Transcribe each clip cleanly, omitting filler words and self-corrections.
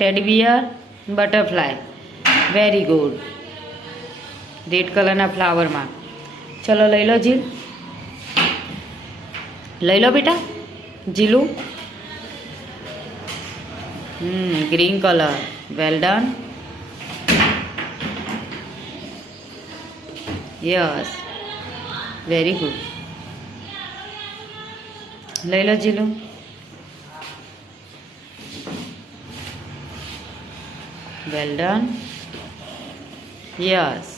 Teddy bear, butterfly. Very good. Red કલરના ફ્લાવરમાં. ચલો લઈ લો જીલ. લઈ લો બેટા. Jeelu. Green colour. Well done. Yes, very good. લઈ લો Jeelu. Well done. Yes.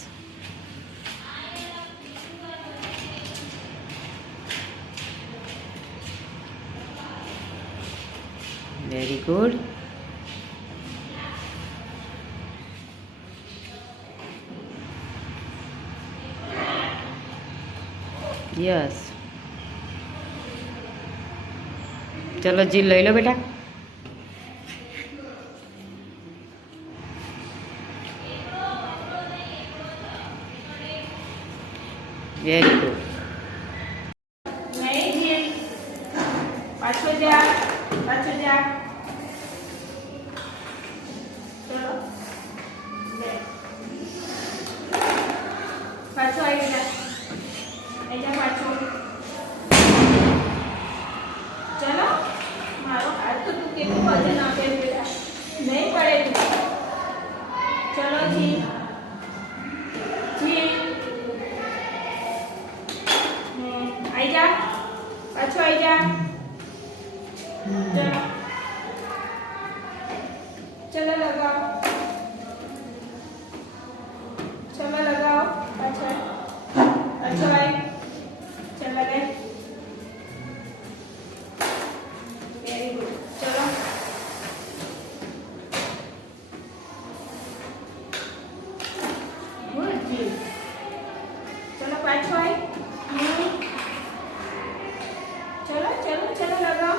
Very good. Yes. ચલો જીલ લઈ લો બેટા. Very good. પાછો જા, પાછો જા. ચલો પાછો આવી જા. અહીંયા પાછો. ચલો, મારો હાથ તો તું કેટલું વજન આપે બેટા. નહીં પડે તું. ચલો જી જી. આવી જા, પાછો આવી જા. ચલો ચલો લગાઓ. ચલો લગાઓ. પાછળ પાછો આવી. ચલો લે. Very good. ચલો ગુડ જી. ચલો પાછો આવી. ચલો ચલો ચલો લગાઓ.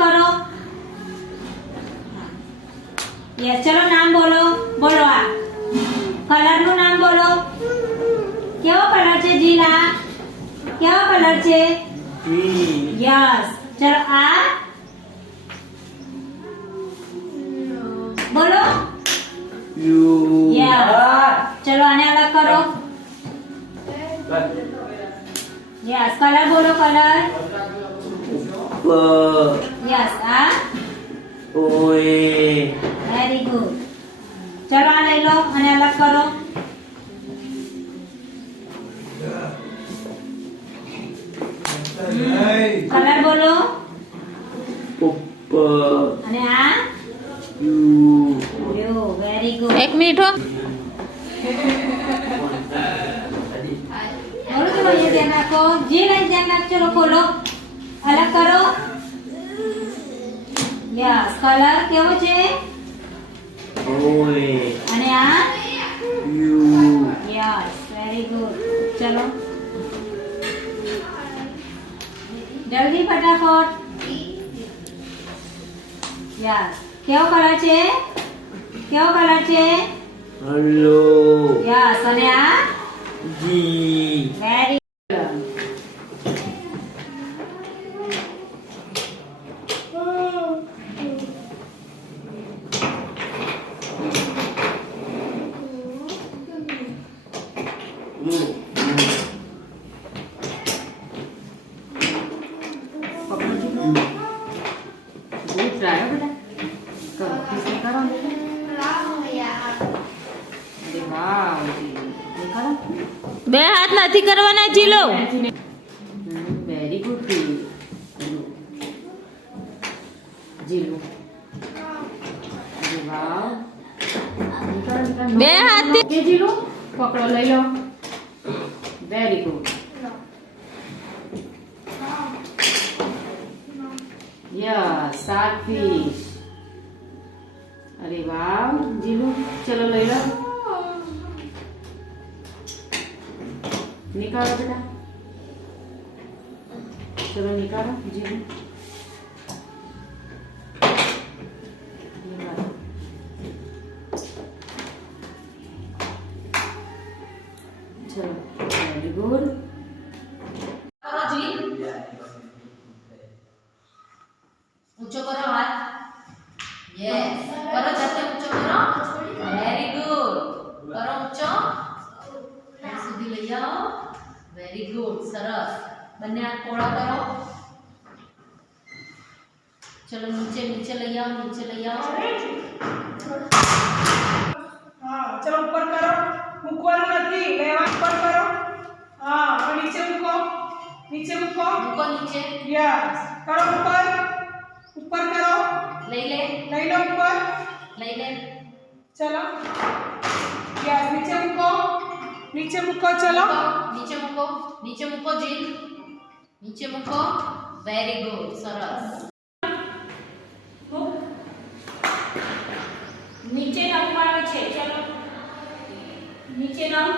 करो यस चलो नाम बोलो बोलो आ कलर નું નામ બોલો કેવો કલર છે જીલા કેવો કલર છે યસ ચલો આ બોલો યુ યસ ચલો આને અલગ કરો યસ કલર બોલો કલર યસ આ ઓએ વેરી ગુડ ચલો આ લઈ લો અને અલગ કરો કલર બોલો ઉપર અને આ યુ યો વેરી ગુડ એક મિનિટ હો. બોલો તો ये ધ્યાન રાખો જે લઈ ધ્યાન રાખો ચલો ખોલો અલગ કરો યસ કલર કેવો છે ઓએ અને આ યુ યસ વેરી ગુડ ચલો જલ્દી ફટાફટ યસ કેવો કલર છે કેવો કલર છે હેલો યસ અને આ જી વેરી ગુડ ટ્રાય બેટા. કરો કિસને કરો. અરે વાવ જીલું. દેખાડો. બે હાથ નથી કરવાના જીલો. વેરી ગુડ જીલું. અરે વાવ. બે હાથથી. કે જીલું પકડો લઈ લો. Very good. Yes shark fish. અરે વાવ જીલું. ચલો લઈ લો. निकालो बेटा. चलो निकालो जीलू. चलो वेरी गुड. ઊંચો કરો હાથ. યસ. કરો જાતે ઊંચો કરો. Very good. કરો ઊંચો. અહીં સુધી લઈ આવો. Very good. સરસ. બંને હાથ પોળા કરો. ચલો નીચે નીચે લઈ આવો. નીચે લઈ આવો. હા ચલો ઉપર કરો. મૂકવાનું નથી, લેવા ઉપર કરો. હા હવે નીચે મૂકો. નીચે મૂકો. મૂકો નીચે. યસ. કરો ઉપર. ઉપર કરો. લઈ લે. લઈ લો ઉપર. લઈ લે. ચલો. યસ નીચે મૂકો. નીચે મૂકો ચલો. નીચે મૂકો. નીચે મૂકો જીલ. નીચે મૂકો. Very good. સરસ. નીચે નમવાનું છે. ચલો નીચે નમ.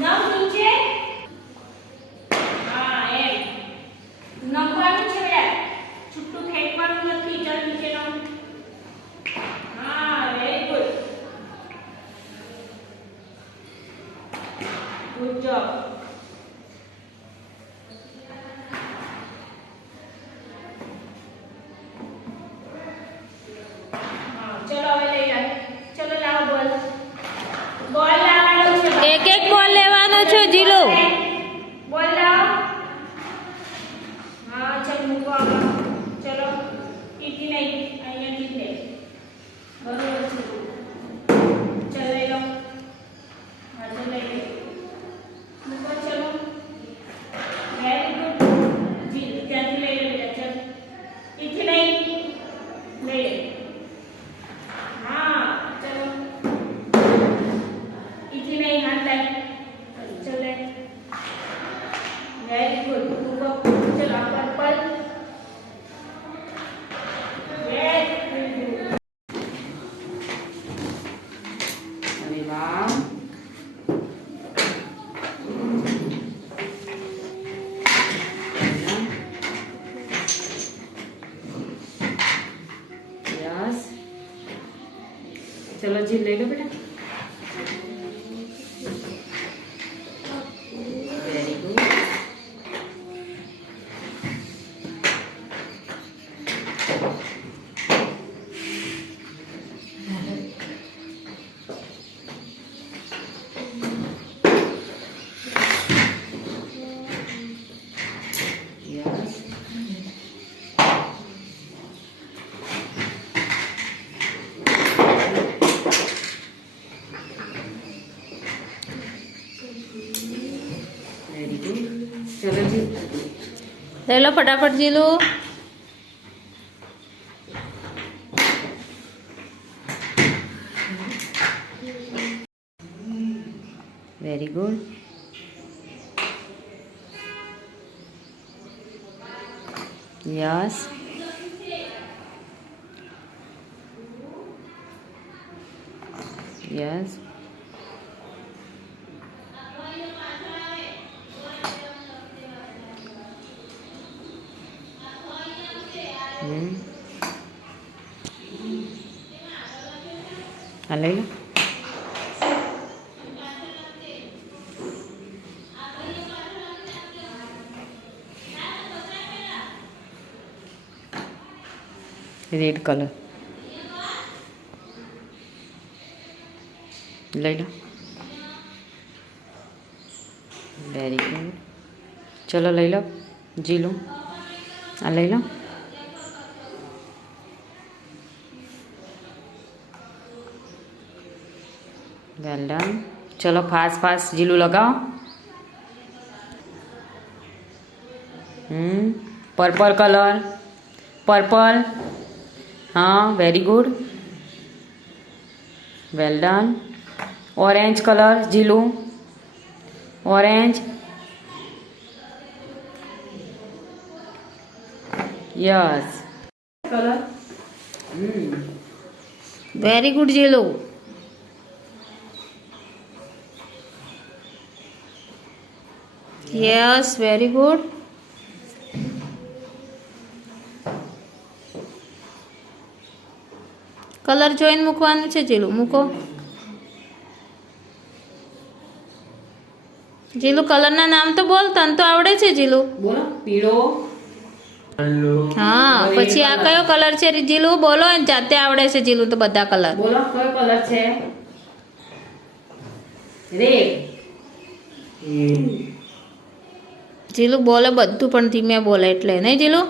નમ નીચે. હા એમ નમવાનું છે બેટા. છૂટું ફેંકવાનું નથી. ચાલ નીચે નમ. હા વેરી ગુડ. Good job. ચલો હવે લઈ લો. ચલો લાવો બોલ. બોલ લાવવાનો છે. એક એક બોલ લેવાનો છે જીલો. બોલ લાવો. હા ચલ મૂકો આમાં. ચલો ટીટી નહીં અહીંયાથી જ લે. બરોબર છે. ચલ લઈ લો. હા ચલ લઈ લે. મૂકો ચલો. Very good. જી ત્યાંથી લઈ લે બેટા. ચલ ટીટી નહીં લઈ લે. हाँ चलो इतने ही हाथ लाए. चले वेरी गुड. तुमको चलो पर्पल. Very good. અરે વાહ. યસ. ચલો જીલ લઈ લો બેટા. Very good. Yes. Very good. ચલો જી લઈ લો ફટાફટ જીલો. Very good. યસ. યસ. આ લઈ લો. રેડ કલર લઈ લો. Very good. ચલો લઈ લો જીલું. આ લઈ લો. Well done. ચલો ફાસ્ટ ફાસ્ટ જીલું લગાવો. Purple colour. પર્પલ. हाँ very good. Well done. Orange colour Jeelu. Orange. Yes. Colour. Very good Jeelu. Yes very good. Colour જોઈને મૂકવાનું છે જીલું. મૂકો જીલું. કલરના નામ તો બોલ. તને તો આવડે છે જીલું. બોલો. પીળો. hello, હા પછી આ કયો કલર છે જીલું બોલો ને જાતે આવડે છે જીલું તો બધા કલર બોલો કયો કલર છે? રેડ. જીલું બોલે બધું પણ ધીમે બોલે એટલે નહીં જીલું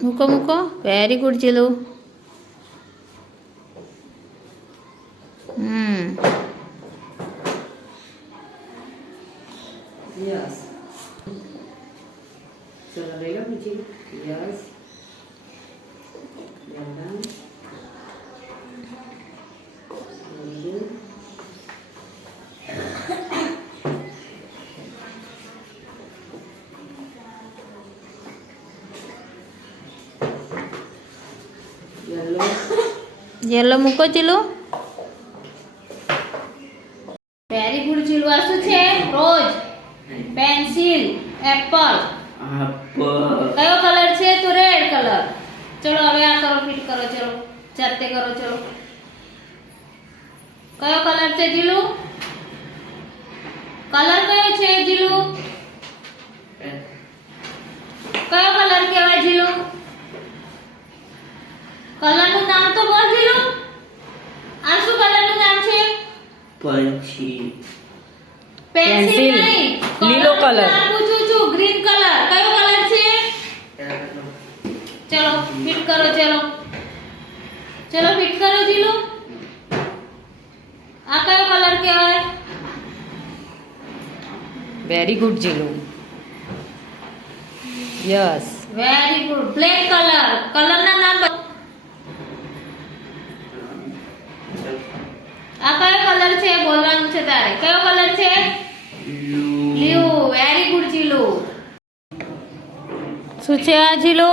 મૂકો મૂકો વેરી ગુડ જીલું યસ. ચલો લઈ લો બીજી. યસ. યલો. યેલો મૂકો જીલું વેરી ગુડ જીલું આ શું છે રોજ પેન્સિલ એપલ apple, કયો કલર છે તો રેડ કલર ચલો હવે આ કરો ફિટ કરો ચલો જાતે કરો ચલો કયો કલર છે જીલું કલર કયો છે જીલું કયો કલર કહેવાય જીલું કલરનું નામ તો બોલ જીલું આ શું કલરનું નામ છે punchy, પેન્સિલ નહીં લીલો કલર. નામ પૂછું છું ગ્રીન કલર કયો કલર છે ચલો ફિટ કરો ચલો ચલો ફિટ કરો જીલું આ કયો કલર કહેવાય very good Jeelu. Yes. Very good black colour કલરના નામ આ કયો કલર છે બોલવાનું છે તારે કયો કલર છે blue, blue very good Jilu શું છે આ જીલુ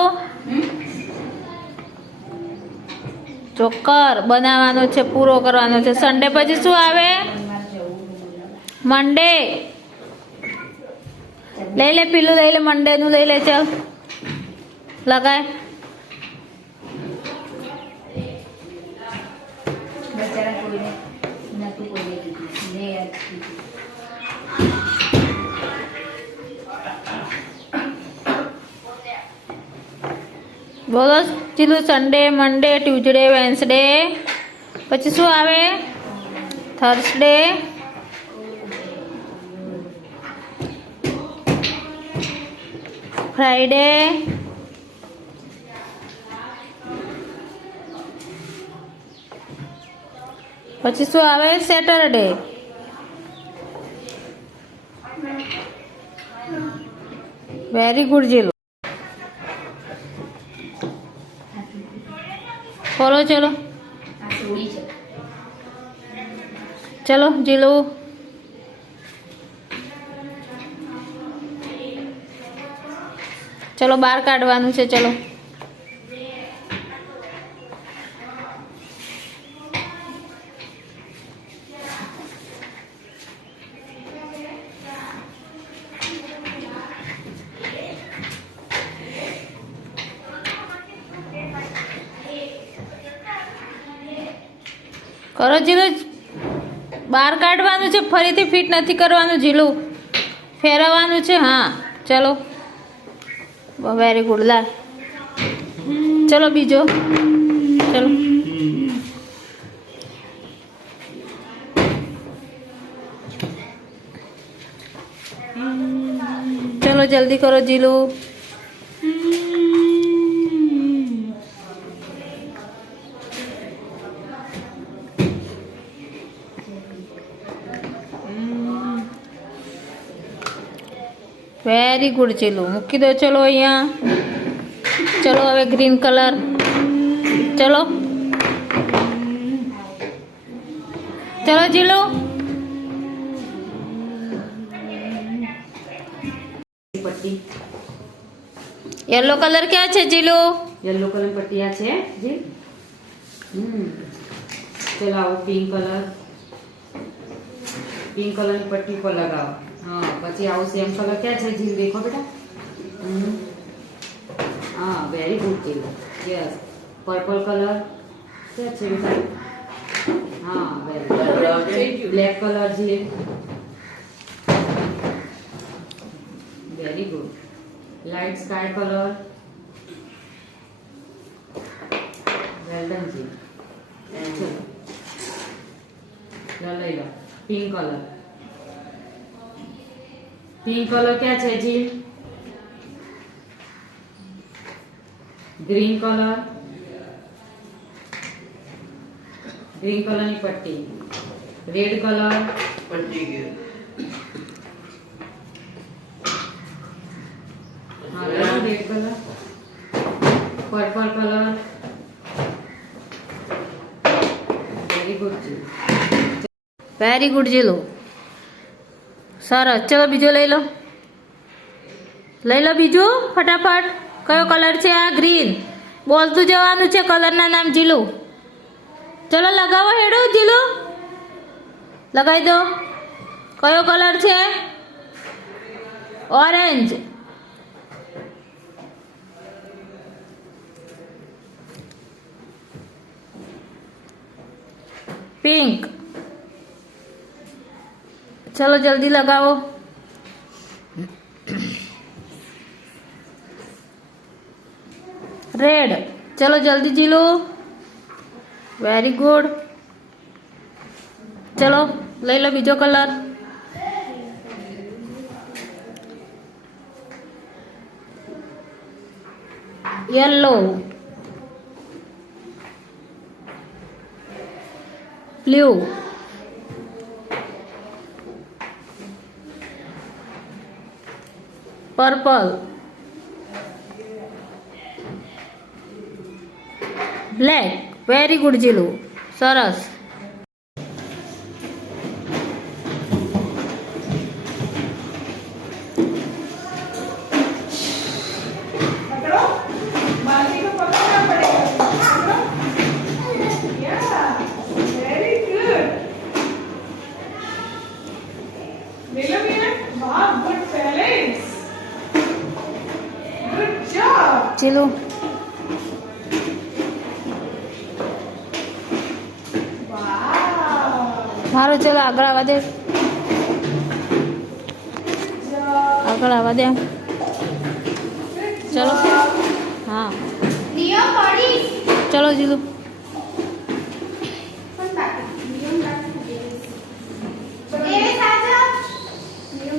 ચોકર બનાવવાનો છે પૂરો કરવાનો છે સન્ડે પછી શું આવે મંડે લઈ લે પીલું લઈ લે મંડે નું લઈ લે ચાલ લગાય બોલો ચીલું સન્ડે મંડે ટ્યુઝડે વેન્સડે પછી શું આવે થર્સડે ફ્રાઈડે પછી શું આવે સેટરડે વેરી ગુડ જીલું બોલો ચલો ચલો જીલુ ચલો બહાર કાઢવાનું છે ચલો કરો જીલું બહાર કાઢવાનું છે ફરીથી ફિટ નથી કરવાનું જીલું ફેરવવાનું છે હા ચલો વેરી ગુડ લા ચલો બીજો ચલો ચલો જલ્દી કરો જીલું વેરી ગુડ ચીલું મૂકી દો ચલો અહીંયા ચલો હવે ગ્રીન કલર ચલો ચલો જીલું પટ્ટી યેલો કલર ક્યાં છે જીલું યલો કલર પટ્ટી આ છે જી ચલો આવો પિંક કલરની પટ્ટી પર લગાવો હા પછી આવું સેમ કલર ક્યાં છે જીલ દેખો બેટા હા very good Jeel yes purple colour ક્યાં છે બેટા હા બ્લેક કલર છે. Very good. Light sky colour. Well done જી. ચલો લઈ લો. Pink colour. પિંક કલર ક્યાં છે જી? Green colour. ગ્રીન કલરની પટ્ટી. Red colour. પતી ગયું. હા red colour. Purple colour. Very good જી. વેરી ગુડ જી લો. સરસ. ચલો બીજો લઈ લો. લઈ લો બીજું ફટાફટ. કયો કલર છે આ? ગ્રીન. બોલતું જવાનું છે કલરના નામ જીલું. ચલો લગાવો હેડો જીલું. લગાવી દો. કયો કલર છે? ઓરેન્જ. પિંક. ચલો જલ્દી લગાવો. રેડ. ચલો જલ્દી જીલો. Very good. ચલો લઈ લો બીજો colour. Yellow. Blue. Purple. Black. Very good Jeelu. સરસ. पकड़ो, बाल्टी को पकड़ना पड़ेगा. पकड़ो. Yeah, very good. ले लो मीना. वाह, good balance. Good job. જીલું. Wow. મારો ચલો આગળ આવવા દે. આગળ આવવા દે. ચલો. હા Leo, body. ચલો જીલું. Come back. Leo, back to this. Leo, Saja. Leo,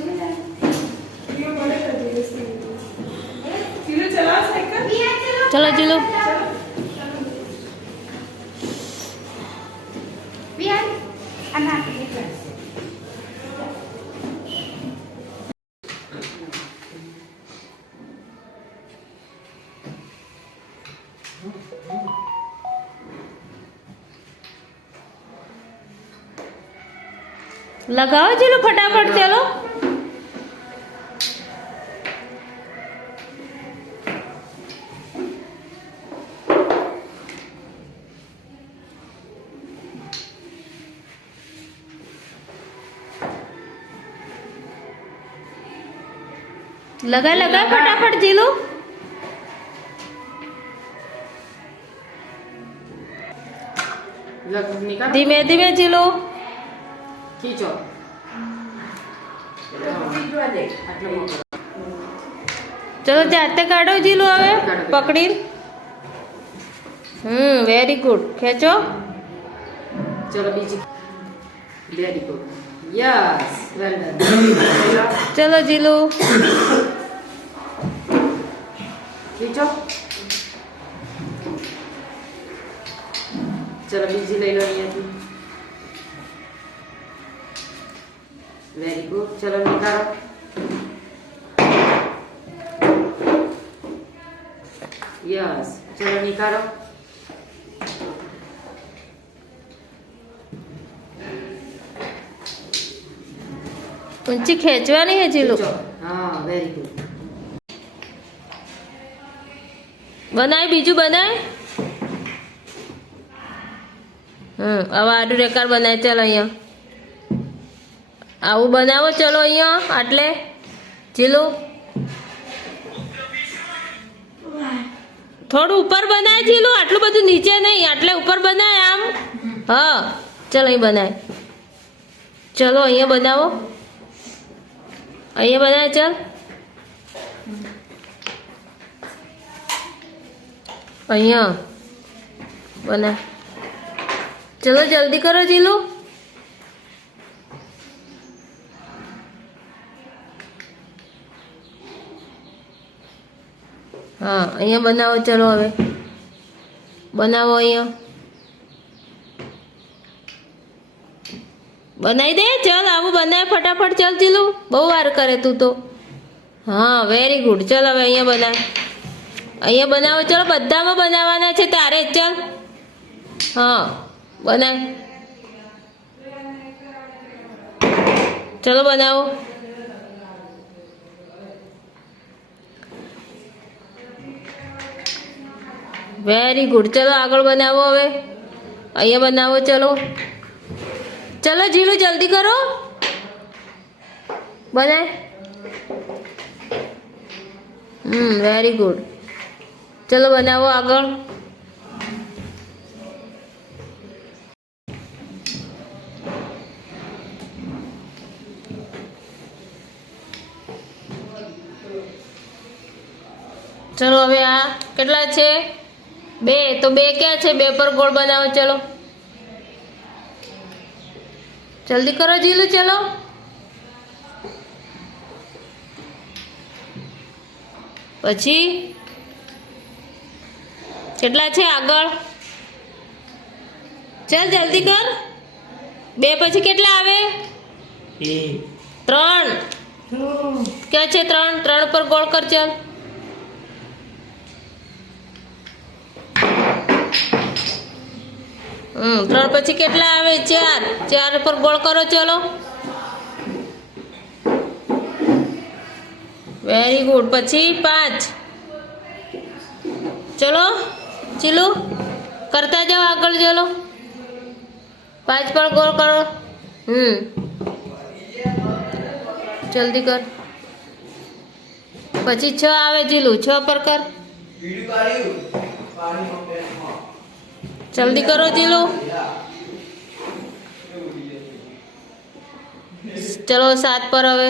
Leo, बड़े कर दे इसके. Leo, चला साइकिल. ચલો જીલું. Biar anak ini kelas. लगाओ चलो फटाफट. चलो लगा लगा फटाफट जीलो. धीमे धीमे जीलो. खींचो. चलो जाते काढो जीलो હવે પકડી. Very good. ખેંચો. चलो बीजी. Very good. Yes well done. ચલો જીલો. खींचो. चलो बीजी ले लो અહીંયાથી. Very good. चलो निकालो. यस. चलो निकालो. ઊંચી ખેંચવાની હે જીલો. खींचो. हाँ वेरी गुड. બનાય બીજું બનાય. હવે આડું રેકાર બનાય. ચાલો અહીંયા આવું બનાવો. ચલો અહીંયા આટલે જીલો. થોડું ઉપર બનાય જીલો. આટલું બધું નીચે નહીં. આટલે ઉપર બનાય આમ. હા ચલો અહીં બનાય. ચલો અહીંયા બનાવો. અહીંયા બનાય ચાલ. અહીંયા બનાય. ચલો જલ્દી કરો જીલુ. હા અહીંયા બનાવો. ચલો હવે બનાવો. અહીંયા બનાવી દે. ચાલ આવું બનાય ફટાફટ. ચાલ જીલુ બહુ વાર કરે તું તો. હા વેરી ગુડ. ચાલ હવે અહીંયા બનાય. અહીંયા બનાવો. ચલો બધામાં બનાવવાના છે તારે. ચાલ હા બનાય. ચલો બનાવો. Very good. ચલો આગળ બનાવો. હવે અહીંયા બનાવો. ચલો ચલો જીલુ જલ્દી કરો. બનાય. Very good. ચલો બનાવો આગળ. ચલો હવે આ કેટલા છે? 2. તો 2 ક્યાં છે? 2 પર ગોળ બનાવો. ચલો જલ્દી કરો જીલુ. ચલો પછી કેટલા છે આગળ? ચાલ જલ્દી કર. 2 પછી કેટલા આવે? 3. ક્યાં છે 3? 3 પર ગોળ કર. ચાલ ત્રણ પછી કેટલા આવે? 4. 4 પર ગોળ કરો. ચલો વેરી ગુડ. પછી 5. ચલો ચીલુ કરતા જાઓ આગળ. ચલો 5 પર ગોળ કરો. જલ્દી કર. પછી 6 આવે. જીલુ 6 પર કર. જલ્દી કરો જીલુ. ચલો 7 પર હવે.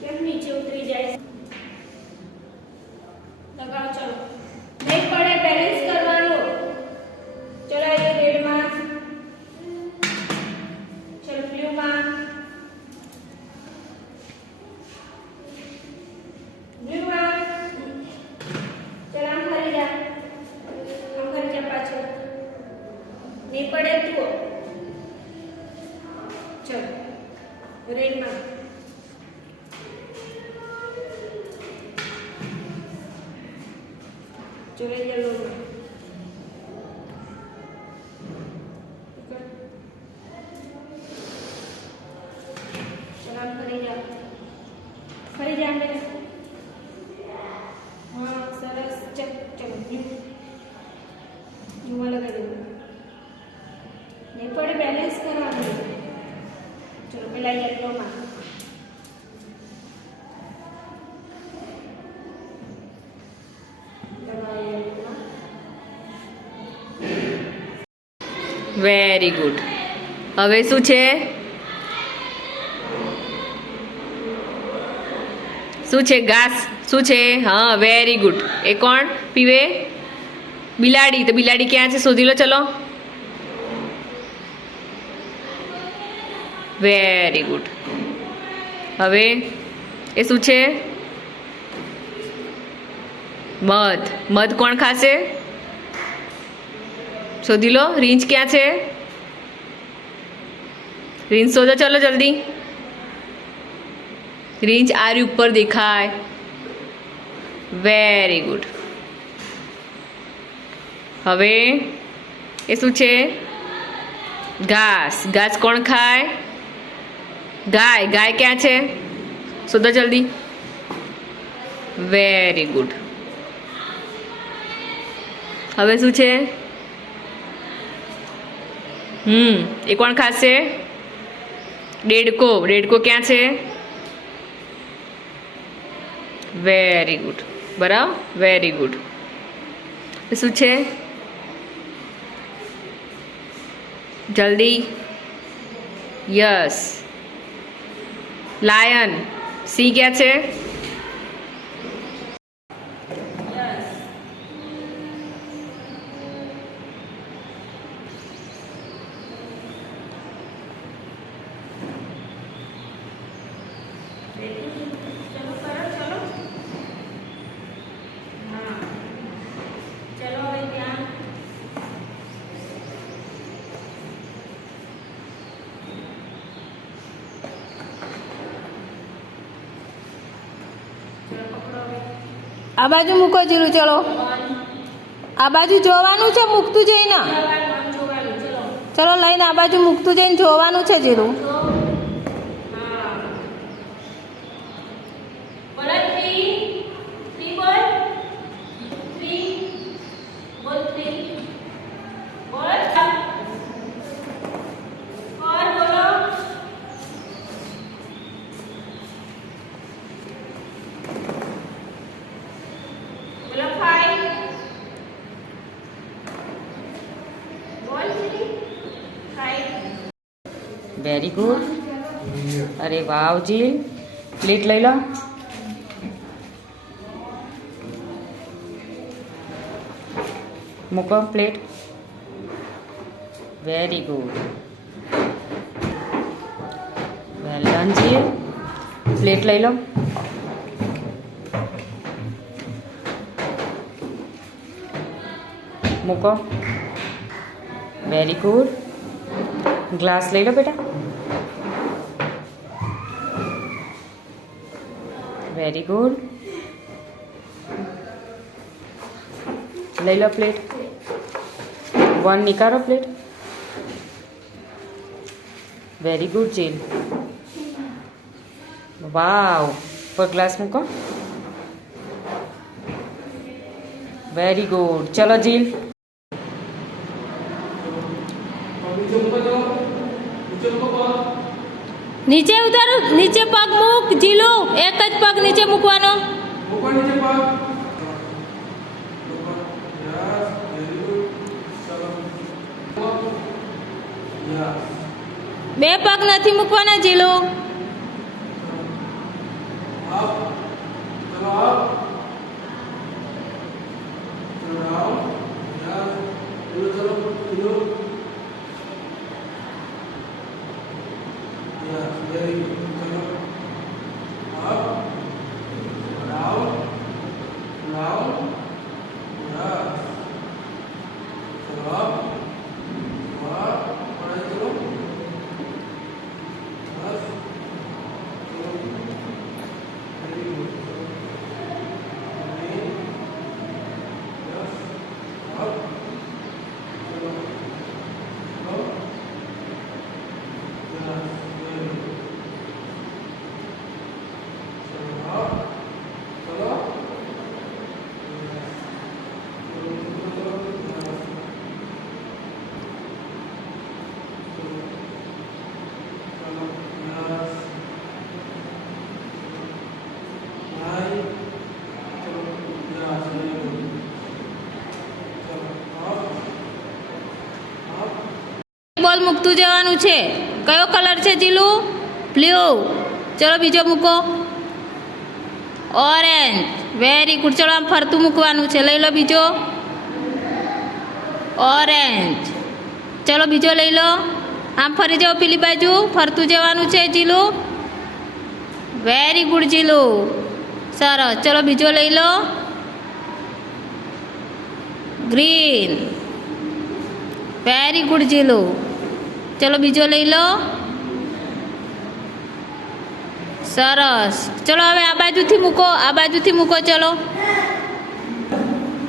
કેમ નીચે ઉતરી જાય? લગાવ. ચલો નહીં પડે. બેલેન્સ કરવાનું. ચલો એ રેડમાં. ચલો બ્લુમાં. બ્લુમાં. ચલો આમ ફરી જા. આમ ફરી જા પાછળ. નહીં પડે તું. ચલો રેડમાં. ચલો યલોમાં. ફરી જા. ફરી જા અંદર. હા સરસ. ચલો જુઓ લગાવી દો. નહીં પડે. બેલેન્સ કરવાનું. ચલો પેલા યલોમાં. Very good. હવે શું છે? શું છે? ઘાસ. શું છે? હા વેરી ગુડ. એ કોણ પીવે? બિલાડી. તો બિલાડી ક્યાં છે? શોધી લો. ચલો વેરી ગુડ. હવે એ શું છે? મધ. મધ કોણ ખાશે? શોધી લો. રીંછ ક્યાં છે? રીંછ શોધો. ચલો જલ્દી. રીંછ આરી ઉપર દેખાય. Very good. હવે એ શું છે? ઘાસ. ઘાસ કોણ ખાય? ગાય. ગાય ક્યાં છે? શોધો જલ્દી. Very good. હવે શું છે? એ કોણ ખાશે? દેડકો, દેડકો ક્યાં છે? વેરી ગુડ, બરાબર, વેરી ગુડ. શું છે? જલ્દી. યસ. લાયન. સી ક્યાં છે? આ બાજુ મૂકો જીલું, ચલો આ બાજુ જોવાનું છે, મૂકતું જઈને. ચલો લઈને આ બાજુ મૂકતું જઈને જોવાનું છે જીલું. Very good. અરે વાવ જી. પ્લેટ લઈ લો. મૂકો plate. Very good. Well done જી. પ્લેટ લઈ લો. મૂકો. Very good. ગ્લાસ લઈ લો બેટા. Very good. લઈ લો પ્લેટ. વન નિકાળો plate. Very good Jeel. Wow. પર ગ્લાસ મૂકો. Very good. ચલો જીલ. નીચે ઉતાર, નીચે પગ મૂક જીલું, એક જ પગ નીચે મૂકવાનો. બે પગ નથી મૂકવાના જીલું. બોલ મૂકતું જવાનું છે. કયો કલર છે જીલું? બ્લુ. ચલો બીજો મૂકો. ઓરેન્જ. Very good. ચલો આમ ફરતું મૂકવાનું છે. લઈ લો બીજો. ઓરેન્જ. ચલો બીજો લઈ લો. આમ ફરી જાઓ પેલી બાજુ. ફરતું જવાનું છે જીલું. Very good Jeelu. સરસ. ચલો બીજો લઈ લો. ગ્રીન. Very good Jeelu. ચલો બીજો લઈ લો. સરસ. ચલો હવે આ બાજુથી મૂકો, આ બાજુથી મૂકો. ચલો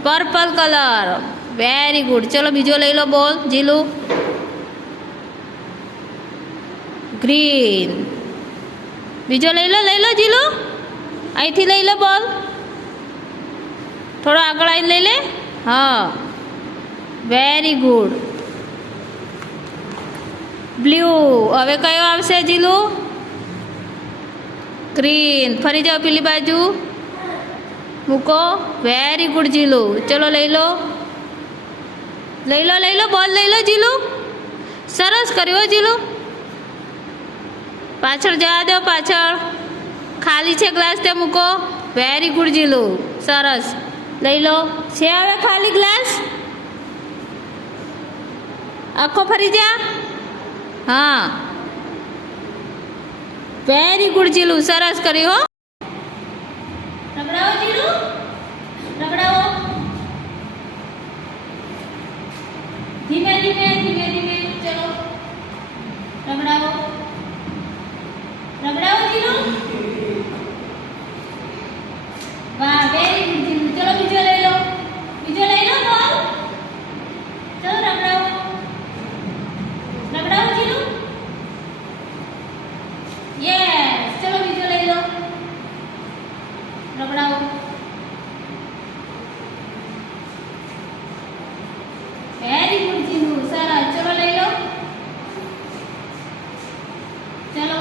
પર્પલ કલર. Very good. ચલો બીજો લઈ લો બોલ જીલું. ગ્રીન. બીજો લઈ લો જીલું. અહીંથી લઈ લો બોલ. થોડો આગળ આવીને લઈ લે. હા વેરી ગુડ. બ્લુ. હવે કયો આવશે જીલુ? ગ્રીન. ફરી જાઓ પેલી બાજુ. મૂકો. Very good Jilu. ચલો લઈ લો. લઈ લો બોલ લઈ લો જીલુ. સરસ કર્યો જીલુ. પાછળ જવા દો, પાછળ ખાલી છે ગ્લાસ તે મૂકો. Very good Jilu. સરસ. લઈ લો. છે હવે ખાલી ગ્લાસ? આખો ફરી જા. હા, વેરી ગુડ જીલુ. સરસ કર્યું. હો રગડાવો જીલુ, રગડાવો. ધીમે ધીમે ધીમે ધીમે. ચલો રગડાવો. રગડાવો જીલુ. વાહ, વેરી ગુડ જીલુ. ચલો બીજો લઈ લો. બીજો લઈ લો બોલ. ચલો રગડાવો. રગડાવો જીલુ. યસ. ચલો બીજો લઈ લો. રગડાવો. Very good Jilu. સરસ. ચલો લઈ લો. ચલો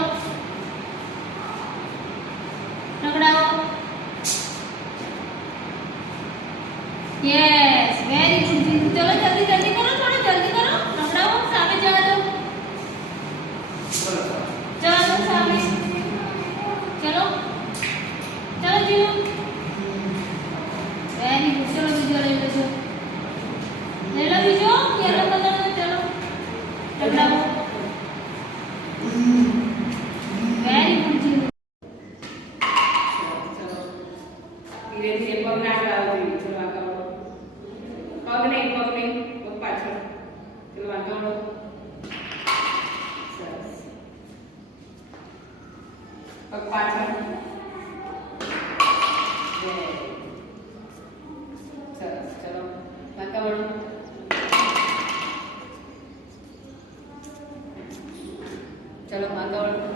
રગડાવો. Yes, very good Jilu. ચલો જલ્દી જલ્દી કરો, થોડું જલ્દી કરો. રગડાવો. સામે જવા દો. જવા દો સામે. ચલો ચલો જીલુ. Very good. ચલો બીજો લઈ લેજો. લઈ લો બીજો યલો કલરનો. ચલો રગડાવો. Very good Jilu. ધીરે ધીરે પગ ના હલાવો જોઈએ. ચલો આગળ વધો. પગ નહીં, પગ પાછળ. ચલો આગળ વધો. સરસ. પગ પાછળ. સરસ. ચલો આગળ વધો. ચલો આગળ વધો.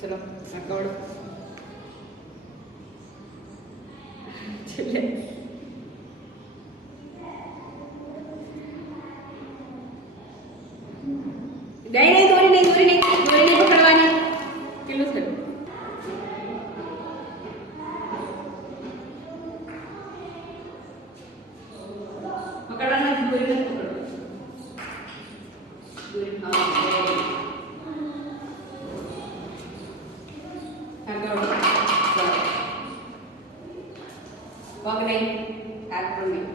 ચલો આગળ. છેલ્લે નહીં દોરી નહીં પકડવાની. કેટલું થયું? પકડવાનું નથી, દોરી નથી પકડવાની. દોરી હા. પગ નહીં, હાથ પણ નહીં.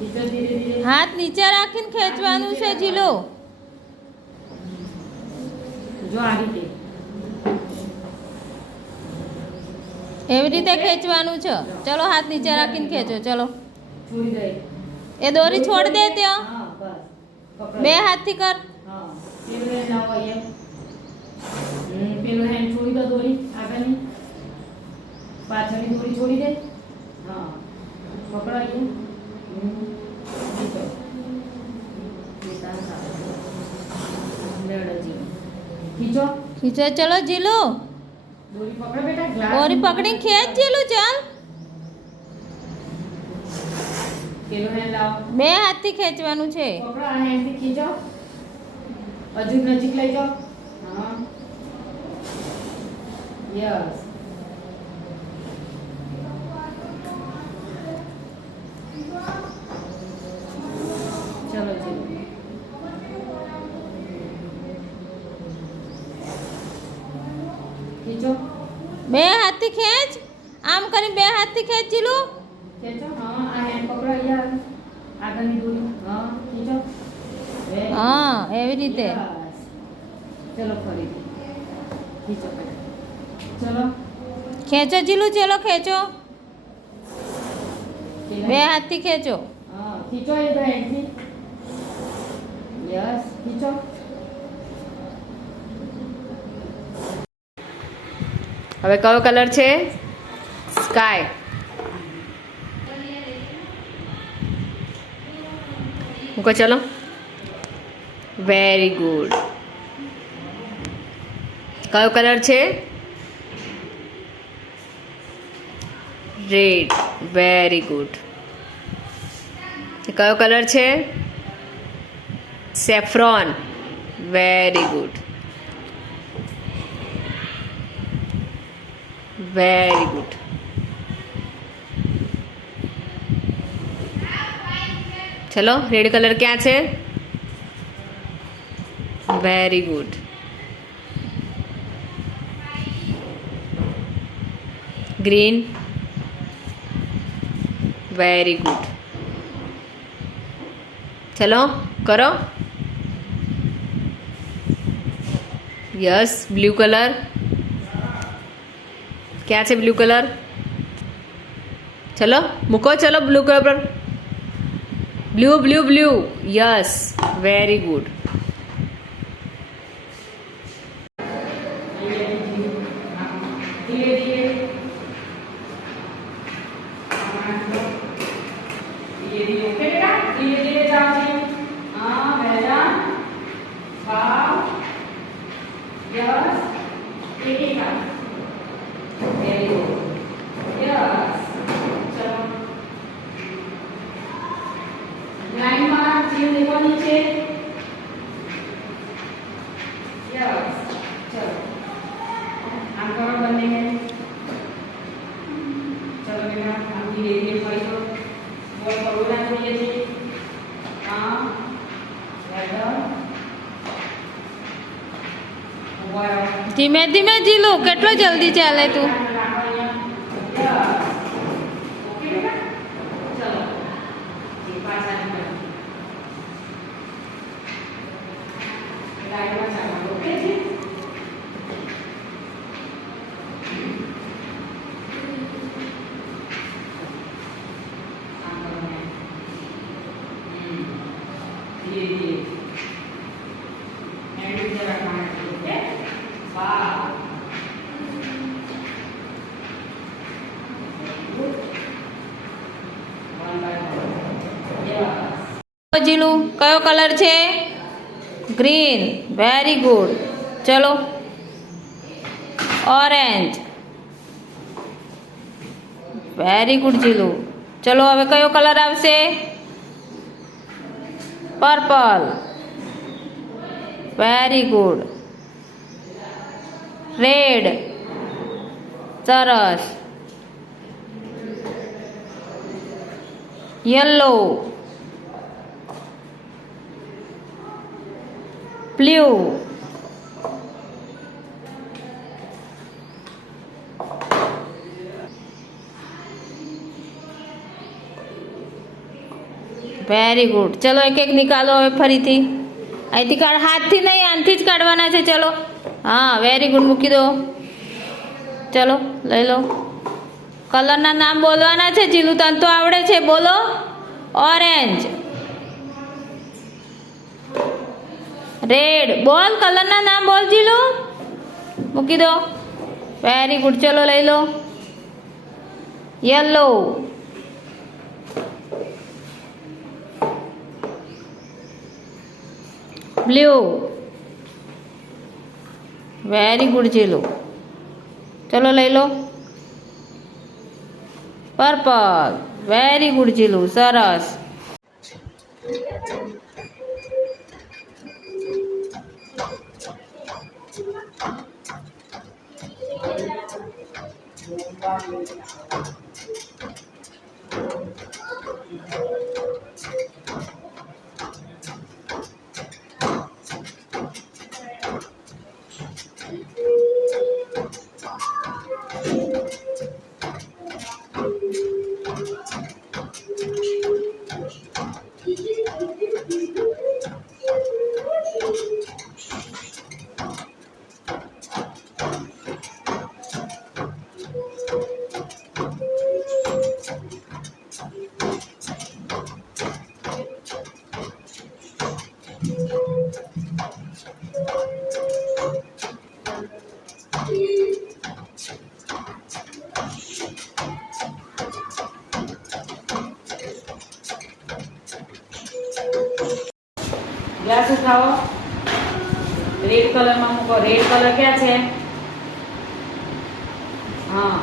બીજો ધીરે ધીરે. હાથ નીચે રાખીને ખેંચવાનું છે જીલુ. જો આ રીતે. એવી રીતે ખેંચવાનું છે. ચલો હાથ નીચે રાખીને ખેંચો. ચલો. છોડી દે. એ દોરી છોડ દે ત્યાં. હા બસ. પકડ. બે હાથથી કર. હા. પેલું હેન્ડ લાવો અહીંયા. પેલું હેન્ડ છોડી દો દોરી આગળની. પાછળની દોરી છોડી દે. હા. પકડાયું. ખીચો. ખીચો. ચલો જીલુ. દોરી પકડ બેટા. ગ્લાસ દોરી પકડીને ખેંચ જીલુ. ચાલ. પેલું હેન્ડ લાવો. બે હાથથી ખેંચવાનું છે. પકડો આ હેન્ડથી ખીચો. હજુ નજીક લઈ જાઓ. હા. યસ. ચલો ચલો. ખીચો. બે હાથથી ખેંચ. આમ કરી બે હાથથી ખેંચ જીલુ. ખેંચો. હા આ હેન્ડ પકડો અહીંયા. આગળની દોરી. હા ખીચો. Very હા, એવી રીતે. Yes. ચલો ફરીથી ખીચો બેટા. ચલો ખેંચો જીલુ. ચલો ખેંચો. પેલા. બે હાથથી ખેંચો. હા ખીચો એ તો હેન્ડથી. યસ ખીચો. હવે કયો કલર છે? સ્કાય. મૂકો ચલો. Very good. કયો કલર છે? રેડ. Very good. કયો કલર છે? Saffron. Very good. Very good. ચલો રેડ કલર ક્યાં છે? Very good. Green. Very good. ચલો કરો. યસ બ્લુ કલર ક્યાં છે? બ્લુ કલર ચલો મૂકો. ચલો બ્લુ કલર પર. Blue blue blue. Yes very good. ધીમે ધીમે જીલો, કેટલો જલ્દી ચાલે તું. જીલું કયો કલર છે? ગ્રીન. Very good. ચલો ઓરેન્જ. Very good Jeelu. ચલો હવે કયો કલર આવશે? પર્પલ. Very good. રેડ. સરસ. યલો. બ્લુ. Very good. ચલો એક એક નિકાલો હવે ફરીથી. અહીંથી કાઢ, હાથથી નહીં આનથી જ કાઢવાના છે. ચલો હા વેરી ગુડ. મૂકી દો. ચલો લઈ લો. કલરના નામ બોલવાના છે. જીલું તને તો આવડે છે. બોલો. ઓરેન્જ. રેડ. બોલ કલરના નામ બોલ જીલું. મૂકી દો. Very good. ચલો લઈ લો. Yellow. Blue. Very good Jeelu. ચલો લઈ લો. પર્પલ. Very good Jeelu. સરસ. ગ્લાસ ઉઠાવો. રેડ કલરમાં મૂકો. રેડ કલર ક્યાં છે? હા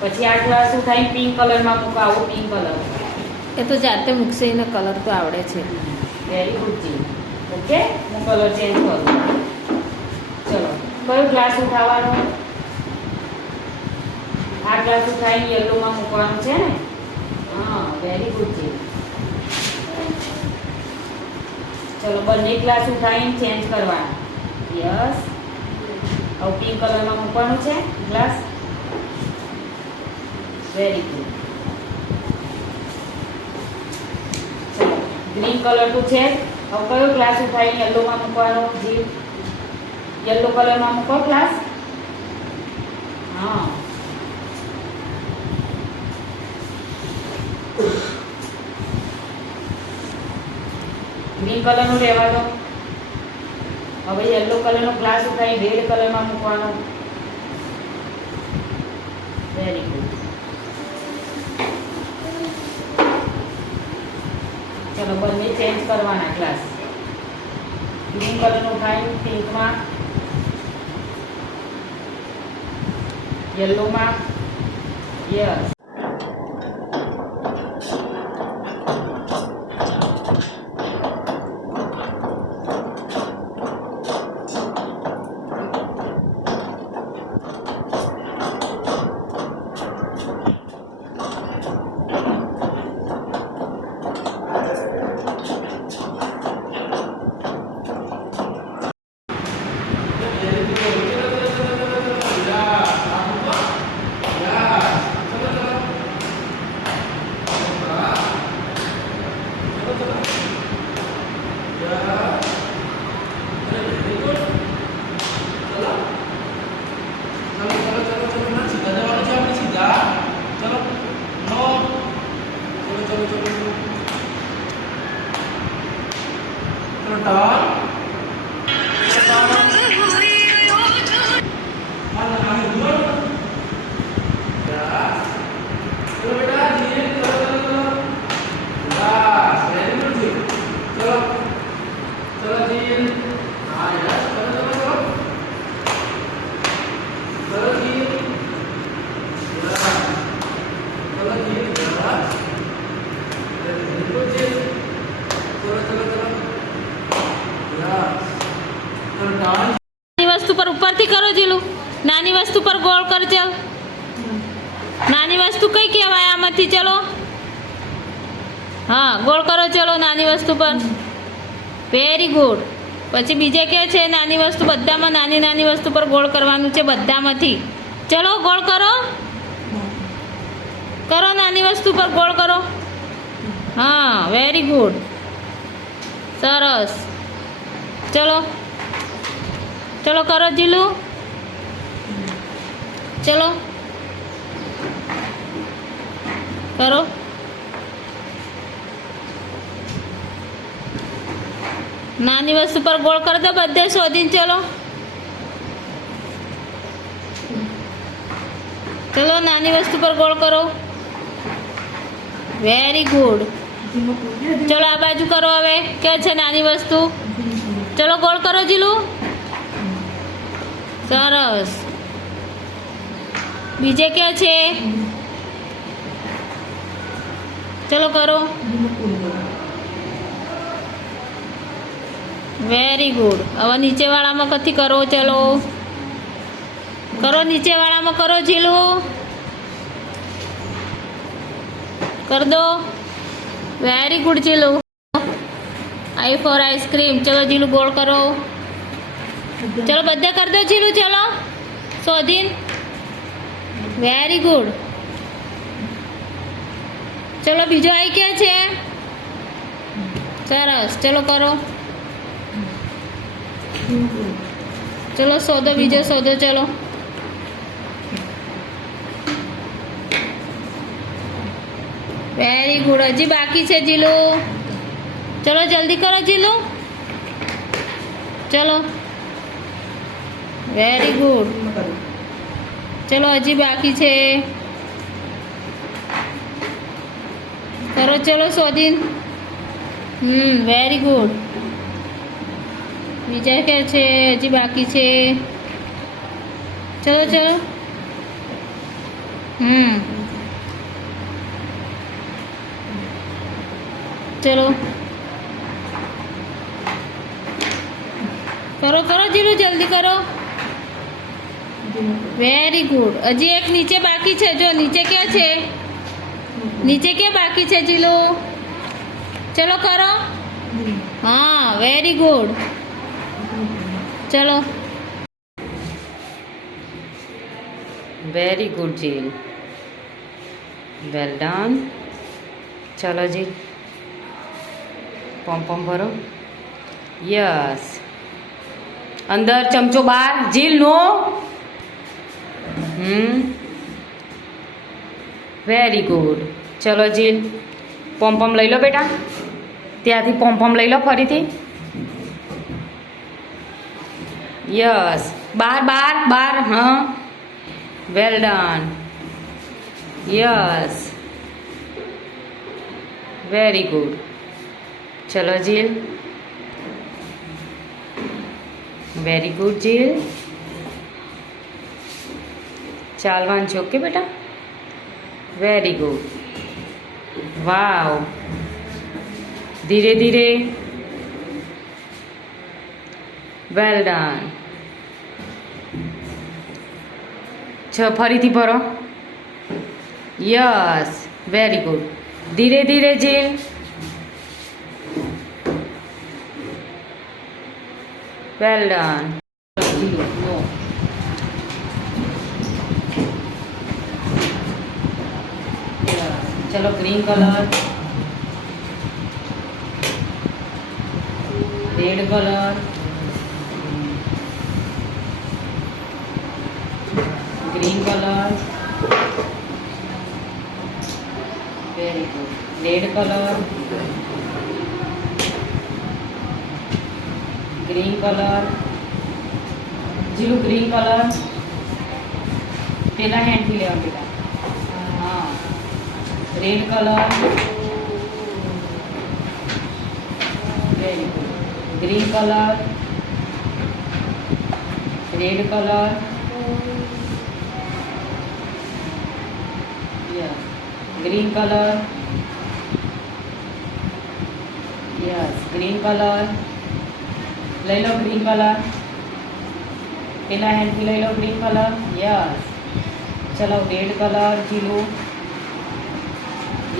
પછી આ ક્લાસ ઉઠાવીને પિંક કલરમાં મૂકો, આવો પિંક કલર. એ તો જાતે મૂકશે, એને કલર તો આવડે છે. વેરી ગુડ જી. ઓકે, હું કલર ચેન્જ કરું. ચલો, કયો ગ્લાસ ઉઠાવવાનો? આ ગ્લાસ ઉઠાવીને યલોમાં મૂકવાનું છે ને? હા, વેરી ગુડ જી. ચલો, બંને ગ્લાસ ઉઠાવીને ચેન્જ કરવાના. યસ. હવે પિંક કલરમાં મૂકવાનું છે ગ્લાસ. Very good. ચલો, ગ્રીન કલર તો છે. હવે કયો ગ્લાસ ઉઠાવીને યલોમાં મૂકવાનો? જી, યલો કલરમાં મૂકો ગ્લાસ. હા, ગ્રીન કલરનું રહેવા દો. હવે યલો કલરનો ગ્લાસ ઉઠાવી રેડ કલરમાં મૂકવાનો. Very good. ચલો, બંને ચેન્જ કરવાના ગ્લાસ. ગ્રીન કલરનું ઉઠાવી પિંકમાં, યલોમાં. યસ. નાની વસ્તુ પર ઉપરથી કરો જીલું. નાની વસ્તુ પર ગોળ કર. ચાલ, નાની વસ્તુ કઈ કહેવાય આમાંથી? ચલો, હા, ગોળ કરો. ચલો, નાની વસ્તુ પર. Very good. પછી બીજે કે છે નાની વસ્તુ, બધામાં નાની નાની વસ્તુ પર ગોળ કરવાનું છે, બધામાંથી. ચલો, ગોળ કરો. કરો, નાની વસ્તુ પર ગોળ કરો. હા, વેરી ગુડ. સરસ. ચલો ચલો, કરો જીલુ. ચલો, કરો. નાની વસ્તુ પર ગોળ કરી દો બધે શોધીને. ચલો ચલો, નાની વસ્તુ પર ગોળ કરો. Very good. ચલો, આ બાજુ કરો. હવે કે છે નાની વસ્તુ. ચલો, ગોળ કરો જીલુ. સરસ. બીજે કે છે? ચલો, કરો. Very good. હવે નીચેવાળામાં કથી કરો. ચલો કરો, નીચેવાળામાં કરો જીલુ. કર દો. Very good Jilu. આઈ ફોર આઈસ્ક્રીમ. ચલો જીલુ, ગોળ કરો. ચલો, બધા કરી દો જીલુ. ચલો, શોધીન. Very good. ચલો, બીજો આઈ ક્યાં છે? સરસ. ચલો, કરો. ચલો, શોધો. બીજો શોધો. ચલો, વેરી ગુડ. હજી બાકી છે જીલુ. ચલો, જલ્દી કરો જીલુ. ચલો, વેરી ગુડ. ચલો, હજી બાકી છે. કરો. ચલો, શોધીન. Very good. બીજા કે છે? હજી બાકી છે. ચલો ચલો, ચલો કરો કરો જીલુ જલ્દી કરો. Very good. હજી એક નીચે બાકી છે. જો નીચે ક્યાં છે? નીચે ક્યાં બાકી છે જીલુ? ચલો કરો. હા વેરી ગુડ. ચલો very good Jeel. Well done. ચલો જીલ પમ પમ ભરો. યસ. અંદર ચમચો બહાર. જીલ નો. Very good. ચલો જીલ પોમ પોમ લઈ લો બેટા. ત્યાંથી પોમ પોમ લઈ લો ફરીથી. યસ. બહાર બહાર બહાર. હા well done. Yes very good. ચલો જીલ. Very good Jeel. ચાલવાનું છે ઓકે બેટા. Very good. વાવ. ધીરે ધીરે. Well done. ફરીથી ભરો. Yes very good. ધીરે ધીરે જીલ. Well done. ચલો green colour. Red colour. Green colour. Very good. Red colour. Green colour. Jeelu green colour. પેલા હેન્ડથી લેવા બેટા. હા red colour. Very good. Green colour. Red colour. Yes. Green colour. Yes green colour. લઈ લો ગ્રીન કલર. પેલા હેન્ડથી લઈ લો ગ્રીન કલર. યસ. ચલો red colour Jeelu.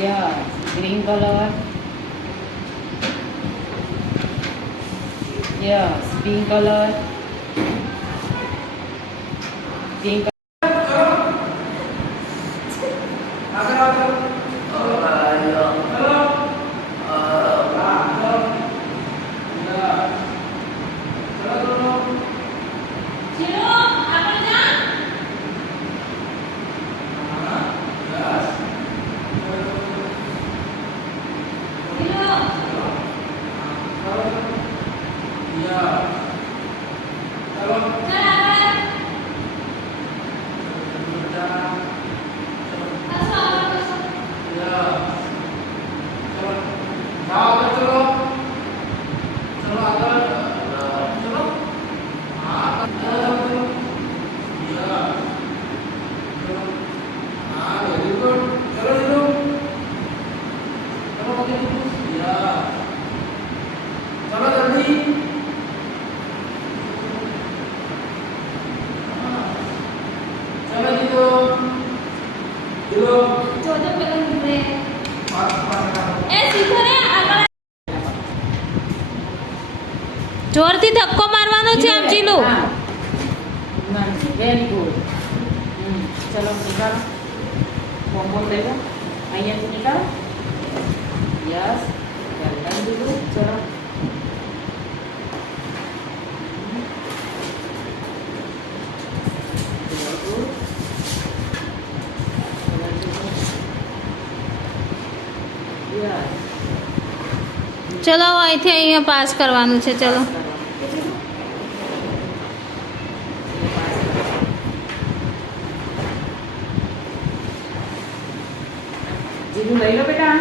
Yes green colour. Yes pink colour. Pink. જોરથી ધક્કો મારવાનો છે આમ જીલુ. Very good. ચલો નીકાળો. બોમ્બો લઈ લો. અહીંયાથી નીકાળો. Yes well done Jilu. ચલો ચલો અહીંથી અહીંયા પાસ કરવાનું છે. ચલો જીલુ લઈ લો બેટા.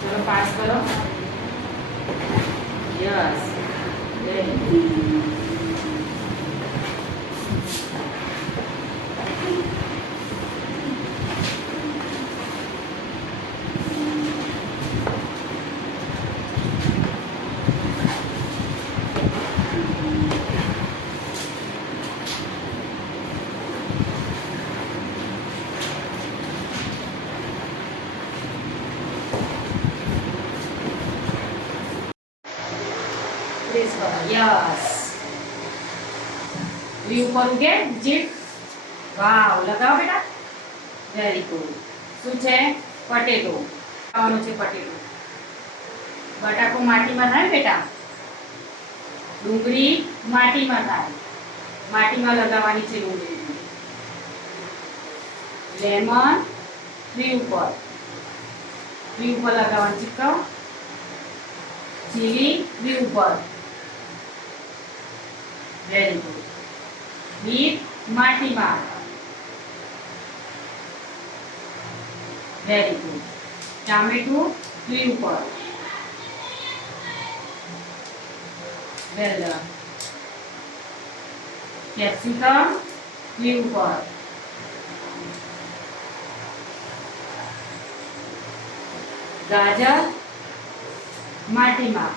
ચલો પાસ કરો. યસ પ્રેસ કરો યસ વી ઉપર ઉગે જીપ વાવ લગાવો બેટા વેરી ગુડ શું છે પટેટો ખાવાનું છે પટેટો બટાકો માટીમાં થાય બેટા ડુંગળી માટીમાં થાય માટીમાં લગાવવાની છે ડુંગળી લેમન ટ્રી ઉપર લગાવવાનું ચીકવ ચીલી ટ્રી ઉપર વેરી ગુડ બીટ માટીમાં વેરી ગુડ ટામેટું ટ્રી ઉપર વેલ ડન કેપ્સિકમ ટ્રી ઉપર ગાજર માટીમાં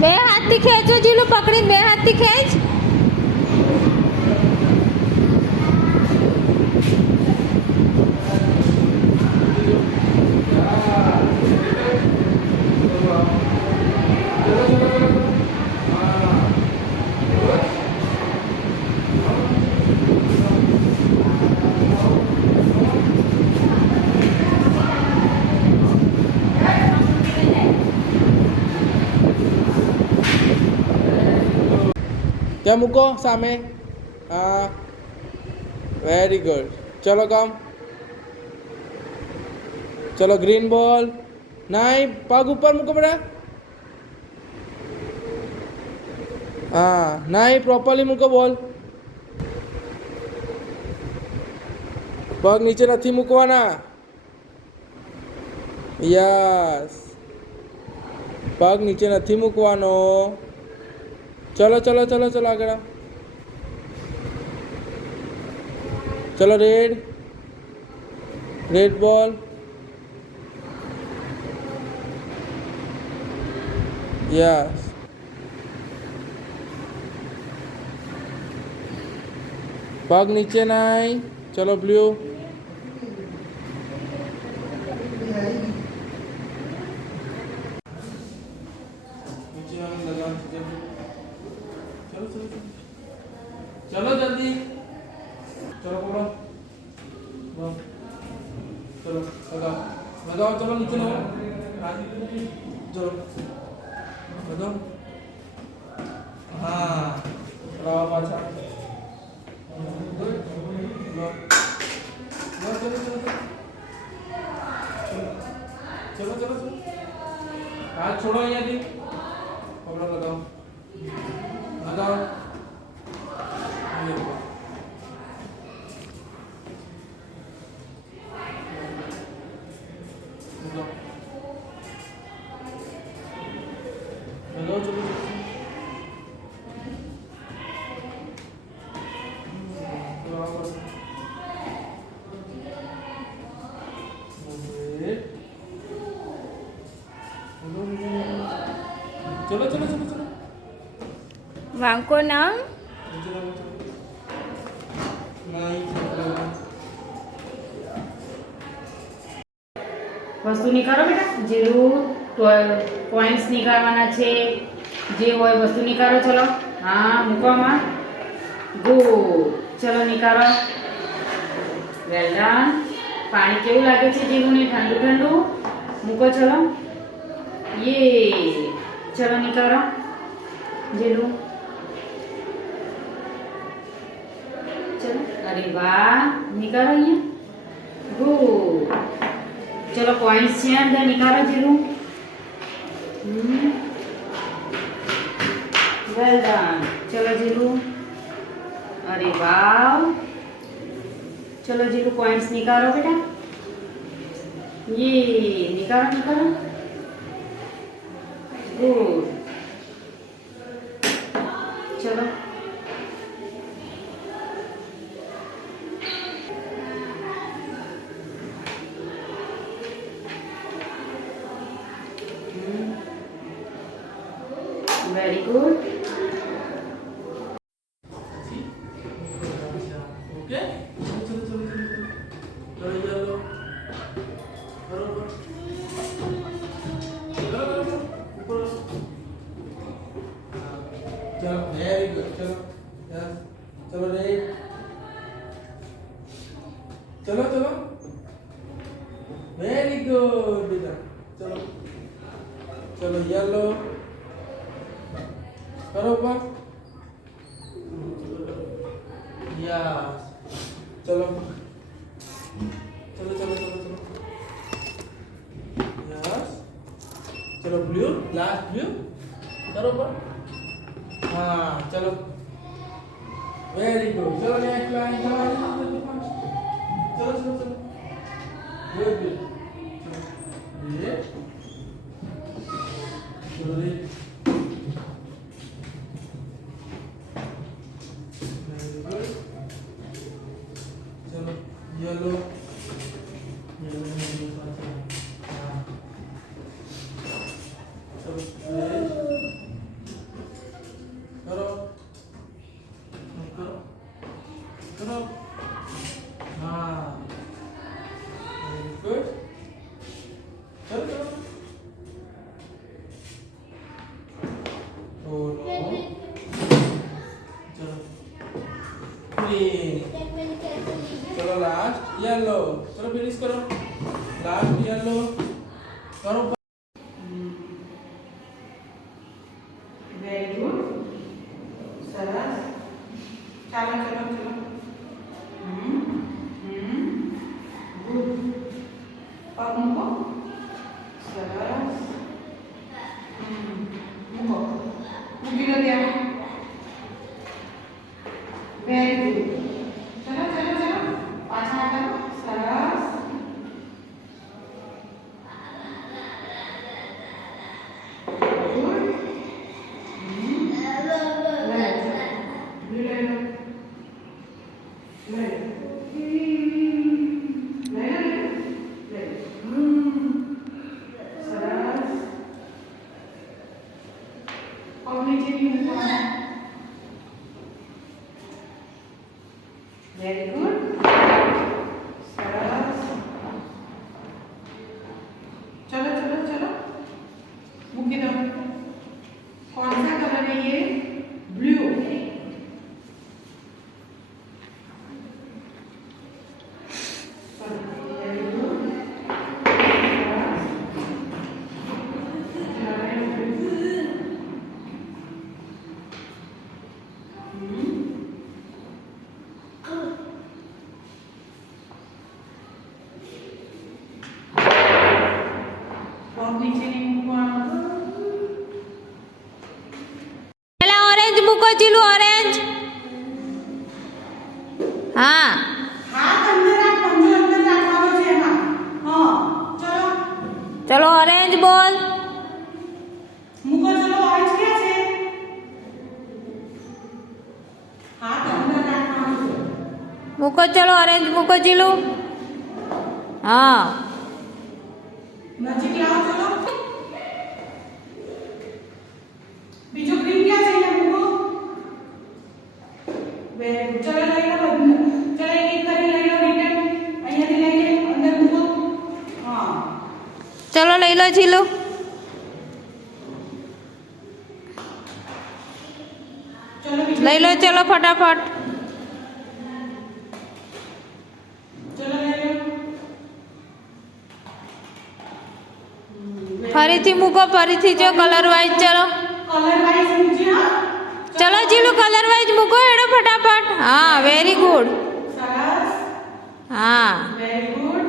બે હાથથી ખેંચો જીલું પકડીને બે હાથથી ખેંચ ત્યાં મૂકો સામે હા વેરી ગુડ ચલો કામ ચલો ગ્રીન બોલ નહીં પગ ઉપર મૂકો બેટા હા નહીં પ્રોપરલી મૂકો બોલ પગ નીચે નથી મૂકવાના યસ પગ નીચે નથી મૂકવાનો चलो चलो चलो चलो आगे चलो रेड रेड बॉल यस पग नीचे नहीं चलो ब्लू चलो जल्दी चलो पकड़ो चलो लगाओ लगाओ चलो नीचे लगाओ चलो लगाओ हाँ लगाओ पाछा चलो चलो चलो चलो चलो हाथ छोड़ो यहाँ थी पकड़ो लगाओ लगाओ चलो चलो चलो चलो વાંકો નામ વસ્તુ નીકાળો બેટા જીરું પોઈન્ટ્સ નીકાળવાના છે જે હોય વસ્તુ નીકાળો ચલો હા મૂકવામાં ગુડ ચલો નીકાળો વેલ ડન પાણી કેવું લાગે છે જીરુંને ઠંડુ ઠંડુ મૂકો ચલો યે ચલો નીકાળો જીરું ચલો અરે વાહ નીકાળો અહીંયા ગુડ चलो पॉइंट्स છે અંદર નિકાળો જીરું વેલ ડન ચલો જીરું અરે વાવ ચલો જીરું પોઈન્ટ્સ નિકાળો બેટા યે નિકાળો નિકાળો ગુડ ચલો very good ओके चलो चलो चलो चलो चलो बरोबर चलो ऊपर चलो वेरी गुड चलो यस चलो रेड चलो चलो वेरी गुड बेटा चलो चलो येलो करो ऊपर यस चलो चलो चलो चलो चलो यस चलो ब्लू लास्ट ब्लू करो ऊपर हाँ चलो वेरी गुड चलो नेक्स्ट लाइन चलो चलो चलो चलो गुड गुड चलो चलो चलो येलो येलो चलो रेड करो करो करो हाँ वेरी गुड चलो चलो और चलो ग्रीन चलो लास्ट येलो चलो फिनिश करो लास्ट येलो करो વેરી ગુડ સરસ ચાલો ચલો ચલો ગુડ પગ મૂકો સરસ મૂકો મૂકી દો ત્યાં વેરી ગુડ ચલો ચલો ચલો પાછા કરો સરસ Very good. सरस चलो चलो चलो मूकी दो कौन सा कलर है ये ब्लू वेरी गुड नीचे नहीं मूकવાનું પેલા ઓરેન્જ મૂકો જીલું ઓરેન્જ હા હાથ અંદર રાખ પંજો અંદર રાખવાનો છે એમાં હા ચલો ચલો ઓરેન્જ બોલ મૂકો ચલો ઓરેન્જ ક્યાં છે મૂકો ચલો ઓરેન્જ મૂકો જીલું હા નજીક લાવો ચલો બીજું ગ્રીન ક્યાં છે અહીંયા મૂકો વેરી ગુડ ચલો લઈ લો બધું ચલો એક એક કરી લઈ લો રિટર્ન અહીંયાથી લઈ લે અંદર મૂકો હા ચલો લઈ લો જીલું ચલો બીજું લઈ લો ચલો ફટાફટ ચલો લઈ લો ફરીથી મૂકો ફરીથી જો કલર વાઇઝ ચલો કલર વાઇઝ નીચે હા ચલો જીલું કલર વાઇઝ મૂકો હેડો ફટાફટ હા વેરી ગુડ સરસ હા very good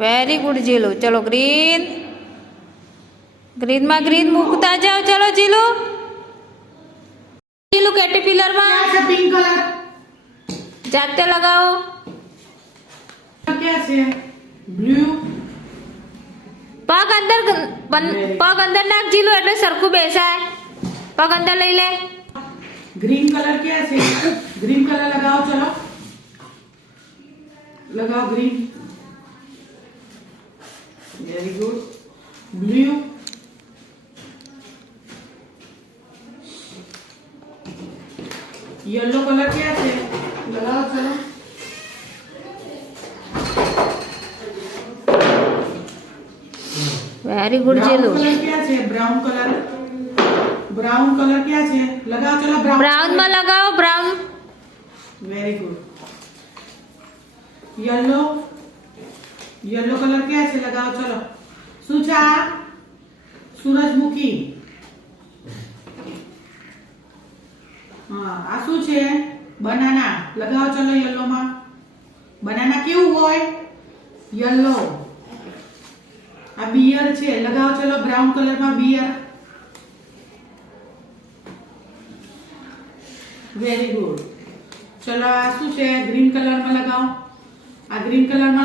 very good Jeelu ચલો ગ્રીન ગ્રીનમાં ગ્રીન મૂકતા જાઓ ચલો જીલું જીલું કેટરપિલરમાં क्या है पिंक कलर જાતે લગાવો क्या है ब्लू પગ અંદર પગ અંદર નાખ જીલું એટલે સરખું બેસાય પગ અંદર લઈ લે ग्रीन कलर क्या है ग्रीन कलर लगाओ चलो लगाओ green very good blue yellow colour क्या है लगाओ चलो વેરી ગુડ ब्राउन જીલું कलर क्या है ब्राउन कलर क्या है लगाओ चलो ब्राउन બ્રાઉનમાં લગાવો brown very good yellow yellow colour क्या है लगाओ चलो सूचा सूरजमुखी हाँ आ शू छे बनाना लगाओ चलो येलो में बनाना केवुं होय येलो आ बियर छे लगाओ चलो ब्राउन कलर में बियर वेरी गुड चलो आ शू छे ग्रीन कलर में लगाओ आ ग्रीन कलर में